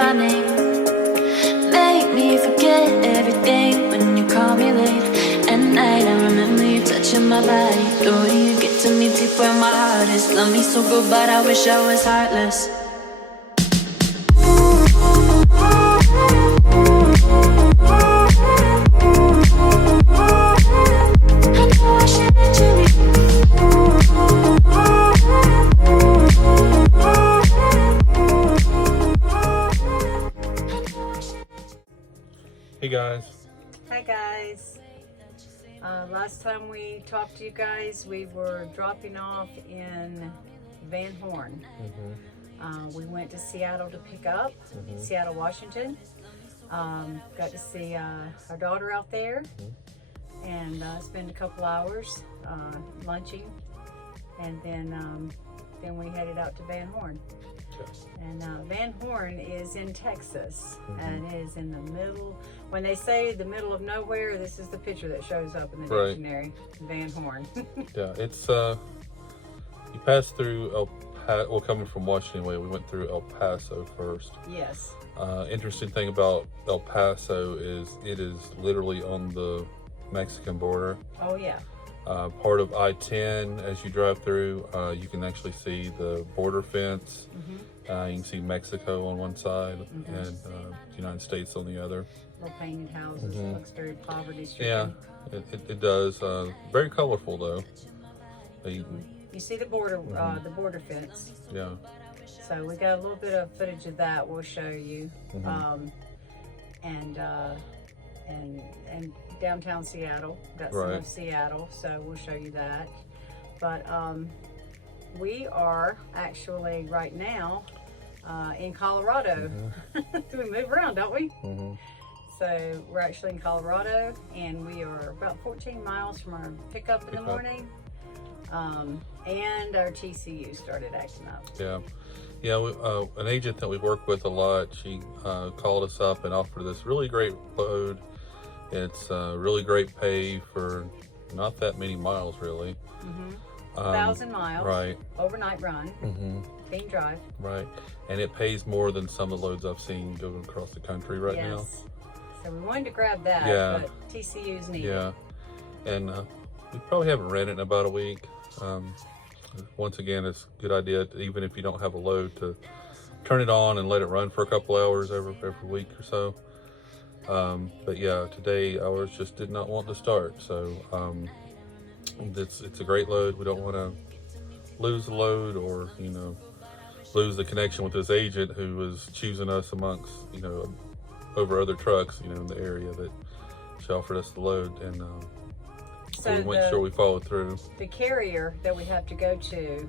my name. Make me forget everything when you call me late at night. I remember you touching my body. The way you get to me deep where my heart is. Love me so good, but I wish I was heartless. Hey guys. Hi guys. Last time we talked to you guys, we were dropping off in Van Horn. We went to Seattle to pick up, Seattle, Washington. Got to see our daughter out there and spend a couple hours lunching, and then we headed out to Van Horn. And Van Horn is in Texas, and it is in the middle. When they say the middle of nowhere, this is the picture that shows up in the dictionary. Van Horn. Yeah, it's you pass through El Paso. Well, coming from Washington way, we went through El Paso first. Yes. Interesting thing about El Paso is it is literally on the Mexican border. Oh yeah. Part of I-10, as you drive through, you can actually see the border fence. You can see Mexico on one side and the United States on the other. Little painted houses. It looks very poverty-stricken. Yeah, it does. Very colorful though. You see the border, the border fence. Yeah. So we got a little bit of footage of that. We'll show you. And downtown Seattle. Got some of Seattle, so we'll show you that. But we are actually right now in Colorado. We move around, don't we? So we're actually in Colorado, and we are about 14 miles from our pickup in the morning. And our TCU started acting up. Yeah. An agent that we work with a lot, she called us up and offered this really great load. It's really great pay for not that many miles, really. 1,000 miles. Right. Overnight run. Clean drive. Right. And it pays more than some of the loads I've seen going across the country right now. So we wanted to grab that, but TCU's needed. Yeah. And we probably haven't ran it in about a week. Once again, it's a good idea, even if you don't have a load, to turn it on and let it run for a couple hours every week or so. But yeah, today ours just did not want to start. So it's a great load. We don't want to lose the load, or lose the connection with this agent who was choosing us amongst over other trucks in the area that she offered us the load, and so we went sure we followed through. The carrier that we have to go to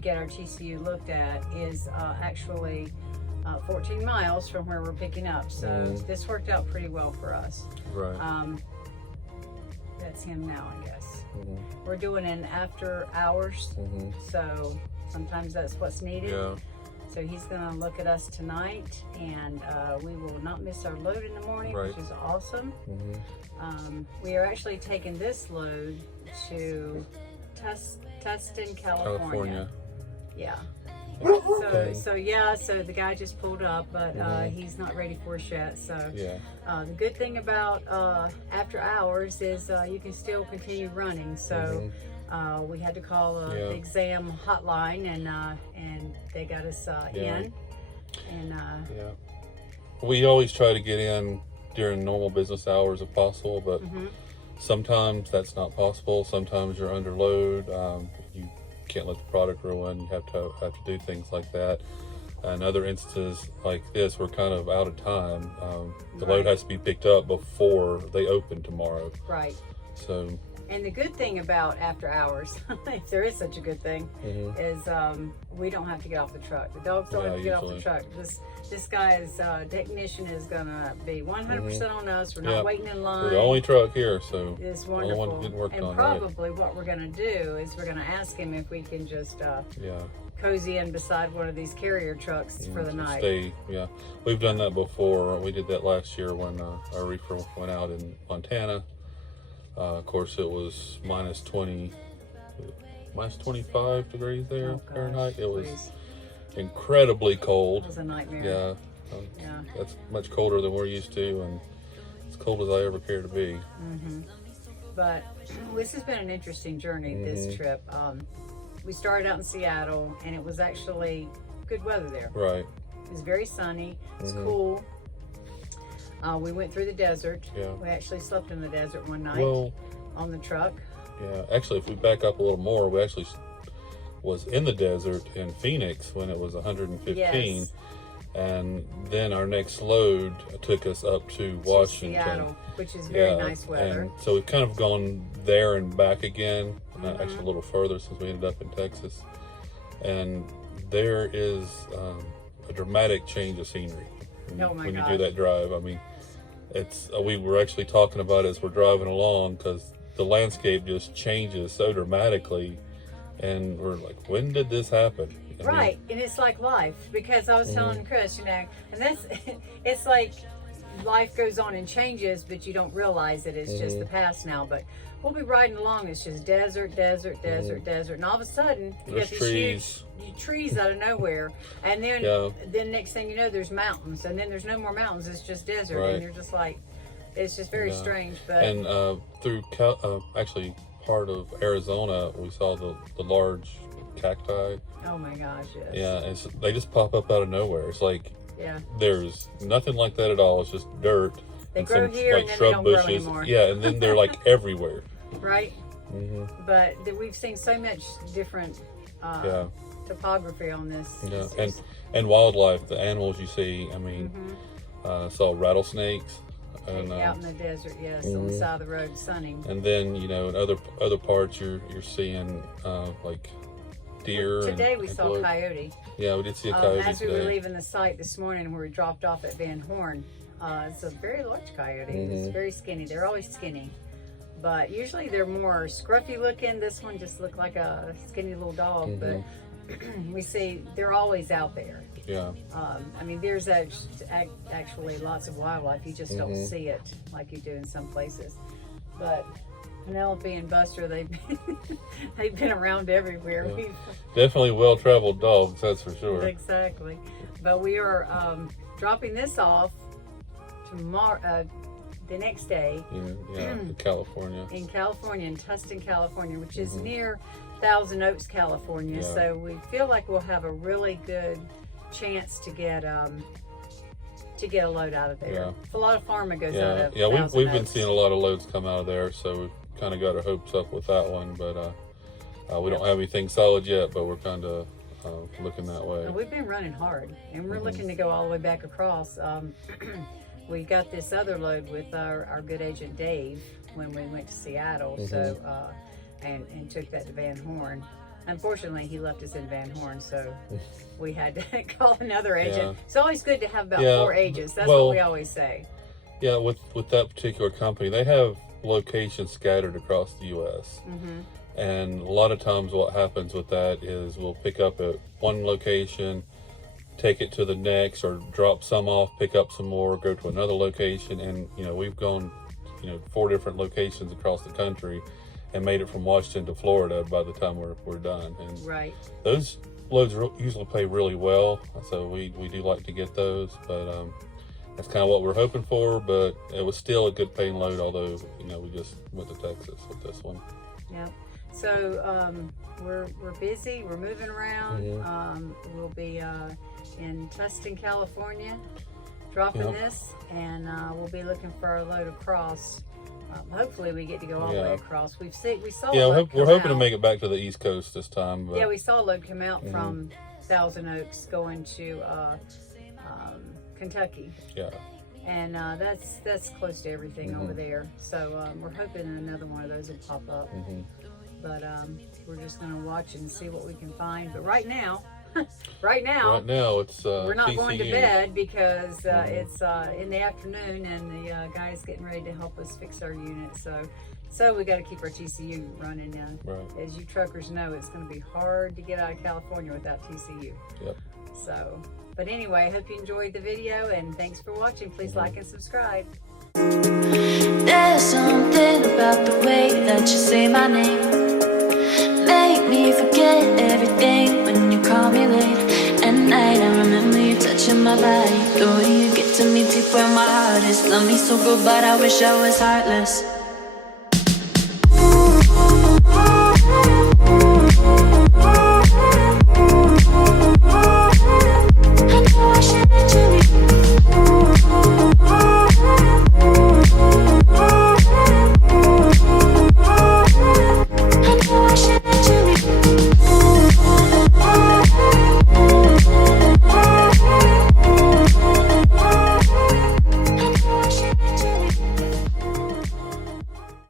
get our TCU looked at is actually 14 miles from where we're picking up. So this worked out pretty well for us. Right. That's him now, I guess. We're doing an after hours, so sometimes that's what's needed. Yeah. So he's gonna look at us tonight, and we will not miss our load in the morning, which is awesome. We are actually taking this load to Tustin, California. Yeah. So the guy just pulled up, but he's not ready for us yet. So the good thing about after hours is you can still continue running. So we had to call the exam hotline, and they got us in. And we always try to get in during normal business hours if possible, but sometimes that's not possible. Sometimes you're under load. You can't let the product ruin. You have to do things like that. In other instances like this, we're kind of out of time. The load has to be picked up before they open tomorrow. Right. So. And the good thing about after hours, if there is such a good thing, is we don't have to get off the truck. The dogs don't have to get off the truck. This guy's technician is gonna be 100% on us. We're not waiting in line. We're the only truck here, so it's wonderful. The only one getting worked on. Probably what we're gonna do is we're gonna ask him if we can just cozy in beside one of these carrier trucks for the night. We've done that before. We did that last year when our reefer went out in Montana. Of course, it was minus 25 degrees there Fahrenheit. It was incredibly cold. It was a nightmare. Yeah, Yeah. that's much colder than we're used to, and as cold as I ever care to be. But this has been an interesting journey, this trip. We started out in Seattle, and it was actually good weather there. Right. It was very sunny. It's cool. We went through the desert. Yeah. We actually slept in the desert one night on the truck. Yeah, actually, if we back up a little more, we actually was in the desert in Phoenix when it was 115. Yes. And then our next load took us up to Washington. Seattle, which is very nice weather. And so we've kind of gone there and back again, actually a little further since we ended up in Texas. And there is a dramatic change of scenery when you do that drive. I mean, it's we were actually talking about it as we're driving along, because the landscape just changes so dramatically, and we're like, when did this happen? Right, and it's like life, because I was telling Chris, and that's, it's like life goes on and changes, but you don't realize it. It's just the past now. But we'll be riding along, it's just desert, desert, desert, desert, and all of a sudden you There's get these trees. huge trees out of nowhere, and then next thing you know, there's mountains, and then there's no more mountains, it's just desert, and you're just like, it's just very strange. But and through actually part of Arizona, we saw the large cacti. Oh my gosh, yes. Yeah, and they just pop up out of nowhere. It's like there's nothing like that at all. It's just dirt they and grow some here, like and then shrub they don't grow bushes. anymore. Yeah, and then they're like everywhere. Right. But we've seen so much different topography on this. Yeah, and wildlife, the animals you see. I mean, saw rattlesnakes. And, out in the desert, yes, on the side of the road, sunning. And then in other parts you're seeing like deer. Today we saw a coyote. Yeah, we did see a coyote as we today. were leaving the site this morning, where we dropped off at Van Horn. It's a very large coyote. It's very skinny. They're always skinny, but usually they're more scruffy looking. This one just looked like a skinny little dog, but we see they're always out there. Yeah. I mean, there's actually lots of wildlife. You just don't see it like you do in some places. But Penelope and Buster, they've been around everywhere. Yeah. Definitely well-traveled dogs, that's for sure. Exactly. But we are dropping this off tomorrow, the next day. In California. In California, in Tustin, California, which is near Thousand Oaks, California. Yeah. So we feel like we'll have a really good chance to get a load out of there. Yeah. A lot of pharma goes out of we've been Oaks. seeing a lot of loads come out of there, so we've kind of got our hopes up with that one, but we don't have anything solid yet, but we're kind of looking that way. And we've been running hard, and we're looking to go all the way back across. We got this other load with our good agent Dave when we went to Seattle, so and took that to Van Horn. Unfortunately, he left us in Van Horn, so we had to call another agent. Yeah. It's always good to have about 4 agents. That's what we always say. Yeah, with that particular company, they have locations scattered across the U.S. And a lot of times what happens with that is we'll pick up at one location, take it to the next, or drop some off, pick up some more, go to another location. And, we've gone, 4 different locations across the country and made it from Washington to Florida by the time we're done. And those loads usually pay really well, so we do like to get those, but that's kind of what we're hoping for. But it was still a good paying load, although we just went to Texas with this one. Yeah. So we're busy, we're moving around. We'll be in Tustin, California, dropping this, and we'll be looking for our load across. Hopefully we get to go all the way across. We saw. Yeah, we're hoping to make it back to the East Coast this time. But... Yeah, we saw a load come out from Thousand Oaks going to Kentucky. Yeah. And that's close to everything over there. So we're hoping another one of those will pop up. But we're just going to watch and see what we can find. But right now it's we're not TCU. going to bed, because it's in the afternoon, and the guy's getting ready to help us fix our unit. So we got to keep our TCU running now. Right. As you truckers know, it's going to be hard to get out of California without TCU. Yep. So, but anyway, I hope you enjoyed the video, and thanks for watching. Please like and subscribe. There's something about the way that you say my name, make me forget everything when you call me late, and my body. The way you get to me deep where my heart is. Love me so good, but I wish I was heartless.